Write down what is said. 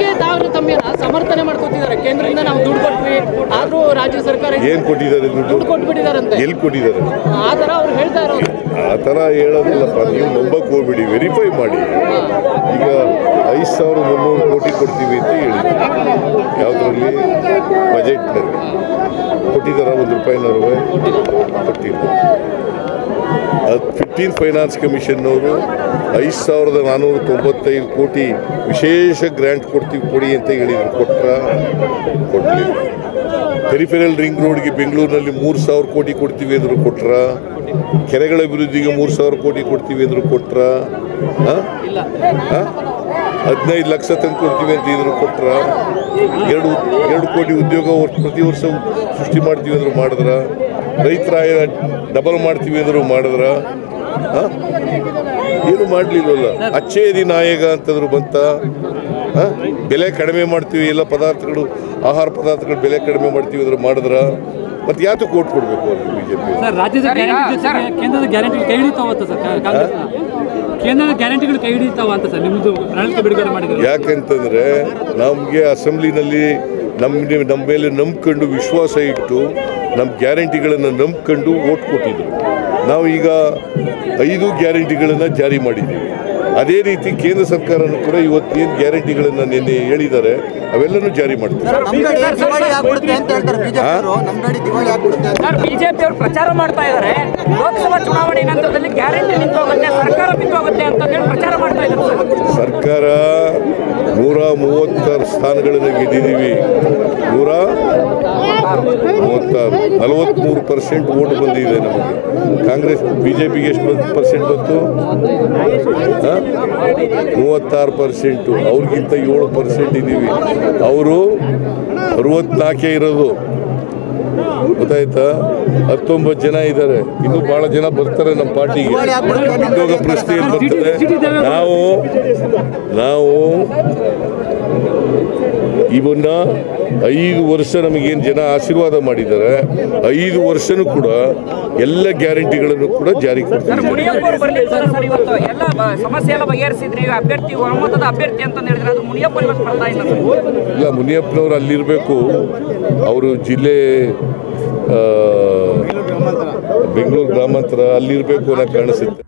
ಹೀಗೆ ತಾವು ತಮ್ಮ ಸಮರ್ಥನೆ ಮಾಡ್ಕೊತಿದ್ದಾರೆ. ಕೇಂದ್ರದಿಂದ ನಾವು ದುಡ್ಡು ಕೊಟ್ವಿ, ಆದ್ರೂ ರಾಜ್ಯ ಸರ್ಕಾರ ಏನು ಕೊಟ್ಟಿದ್ದಾರೆ? ದುಡ್ಡು ಕೊಟ್ಬಿಟ್ಟಿದಾರಂತೆ. ಎಲ್ಲಿ ಕೊಟ್ಟಿದ್ದಾರೆ? ಆ ಥರ ಅವ್ರು ಹೇಳ್ತಾ ಇರೋದು. ಆ ಥರ ಹೇಳೋದಿಲ್ಲಪ್ಪ, ನೀವು ನಂಬಕ್ಕೆ ಹೋಗ್ಬಿಡಿ, ವೆರಿಫೈ ಮಾಡಿ. ಈಗ 5,300 ಕೋಟಿ ಕೊಡ್ತೀವಿ ಅಂತ ಹೇಳಿದ್ರು. ಯಾವುದರಲ್ಲಿ? ಬಜೆಟ್ನಲ್ಲಿ ಕೊಟ್ಟಿದ್ದಾರ? ₹1 ಕೊಟ್ಟಿಲ್ಲ. ಅದು 15th ಫೈನಾನ್ಸ್ ಕಮಿಷನ್ನವರು 5,495 ಕೋಟಿ ವಿಶೇಷ ಗ್ರ್ಯಾಂಟ್ ಕೊಡಿ ಅಂತ ಹೇಳಿದ್ರು. ಕೊಟ್ಟಲಿಲ್ಲ. ಪೆರಿಫೆರಲ್ ರಿಂಗ್ ರೋಡ್ಗೆ ಬೆಂಗಳೂರಿನಲ್ಲಿ 3,000 ಕೋಟಿ ಕೊಡ್ತೀವಿ ಅಂದರು, ಕೊಟ್ರ? ಕೆರೆಗಳ ಅಭಿವೃದ್ಧಿಗೆ 3,000 ಕೋಟಿ ಕೊಡ್ತೀವಿ ಅಂದರು, ಕೊಟ್ರ? 15 ಲಕ್ಷ ತಂದು ಕೊಡ್ತೀವಿ ಅಂತ ಇದ್ರು, ಕೊಟ್ರ? 2 ಕೋಟಿ ಉದ್ಯೋಗ ಪ್ರತಿ ವರ್ಷ ಸೃಷ್ಟಿ ಮಾಡ್ತೀವಿ ಅಂದರು, ಮಾಡಿದ್ರ? ರೈತರ ಡಬಲ್ ಮಾಡ್ತೀವಿ ಅಂದರು, ಮಾಡಿದ್ರ? ಏನು ಮಾಡಲಿಲ್ಲವಲ್ಲ. ಅಚ್ಚೇದಿ ನಾಯಕ ಅಂತಂದ್ರು ಬಂತ. ಬೆಲೆ ಕಡಿಮೆ ಮಾಡ್ತೀವಿ, ಎಲ್ಲ ಪದಾರ್ಥಗಳು, ಆಹಾರ ಪದಾರ್ಥಗಳು ಬೆಲೆ ಕಡಿಮೆ ಮಾಡ್ತೀವಿ ಅಂದ್ರೆ ಮಾಡಿದ್ರ? ಮತ್ತೆ ಯಾತಕ್ಕೆ ಓಟ್ ಕೊಡಬೇಕು ಅವ್ರಿಗೆ ಬಿಜೆಪಿ? ಕೇಂದ್ರದ ಗ್ಯಾರಂಟಿ ಕೈ ಹಿಡಿತಾವಂತ ಸರ್, ಕೇಂದ್ರದ ಗ್ಯಾರಂಟಿಗಳು ಕೈ ಹಿಡಿತಾವ ಅಂತ ಸರ್ ನಿಮ್ಮದು ಪ್ರಣಾಳಿಕೆ ಬಿಡುಗಡೆ ಮಾಡಿದ್ರು. ಯಾಕಂತಂದ್ರೆ ನಮಗೆ ಅಸೆಂಬ್ಲಿನಲ್ಲಿ ನಮ್ಮ ಮೇಲೆ ನಂಬ್ಕೊಂಡು ವಿಶ್ವಾಸ ಇಟ್ಟು ನಮ್ಮ ಗ್ಯಾರಂಟಿಗಳನ್ನು ನಂಬ್ಕೊಂಡು ಓಟ್ ಕೊಟ್ಟಿದ್ರು. ನಾವು ಈಗ 5 ಗ್ಯಾರಂಟಿಗಳನ್ನು ಜಾರಿ ಮಾಡಿದ್ದೀವಿ. ಅದೇ ರೀತಿ ಕೇಂದ್ರ ಸರ್ಕಾರನೂ ಕೂಡ ಇವತ್ತೇನು ಗ್ಯಾರಂಟಿಗಳನ್ನು ನಿನ್ನೆ ಹೇಳಿದ್ದಾರೆ ಅವೆಲ್ಲನೂ ಜಾರಿ ಮಾಡ್ತಾರೆ. ಬಿಜೆಪಿ ಅವರು ಪ್ರಚಾರ ಮಾಡ್ತಾ ಇದ್ದಾರೆ, ಲೋಕಸಭಾ ಚುನಾವಣೆ ನಂತರದಲ್ಲಿ ಗ್ಯಾರಂಟಿ ನಿಂತೋಗುತ್ತೆ, ಸರ್ಕಾರ ಬಿತ್ತೋಗುತ್ತೆ ಅಂತ ಹೇಳಿ ಪ್ರಚಾರ ಮಾಡ್ತಾ ಇದ್ದಾರೆ. ಸರ್ಕಾರ 136 ಸ್ಥಾನಗಳನ್ನು ಗೆದ್ದಿದ್ದೀವಿ. 43% ಓಟ್ ಬಂದಿದೆ ನಮಗೆ. ಕಾಂಗ್ರೆಸ್ ಬಿಜೆಪಿಗೆ ಎಷ್ಟು ಪರ್ಸೆಂಟ್ ಬಂತು? 36%. ಅವ್ರಿಗಿಂತ 7% ಇದ್ದೀವಿ. ಅವರು 64 ಇರೋದು, ಗೊತ್ತಾಯ್ತಾ? 19 ಜನ ಇದ್ದಾರೆ. ಇನ್ನೂ ಬಹಳ ಜನ ಬರ್ತಾರೆ ನಮ್ಮ ಪಾರ್ಟಿಗೆ. ಉದ್ಯೋಗ ಪ್ರಶ್ನೆಯಲ್ಲಿ ಬರ್ತದೆ. ನಾವು ಇವನ್ನ 5 ವರ್ಷ ನಮಗೇನು ಜನ ಆಶೀರ್ವಾದ ಮಾಡಿದ್ದಾರೆ, 5 ವರ್ಷನೂ ಕೂಡ ಎಲ್ಲ ಗ್ಯಾರಂಟಿಗಳನ್ನು ಕೂಡ ಜಾರಿ ಕೊಡ್ತೀವಿ. ಇಲ್ಲ, ಮುನಿಯಪ್ಪನವರು ಅಲ್ಲಿರಬೇಕು. ಅವರು ಜಿಲ್ಲೆ ಬೆಂಗಳೂರು ಗ್ರಾಮಾಂತರ ಅಲ್ಲಿರಬೇಕು ಅನ್ನೋ ಕಾಣಿಸುತ್ತೆ.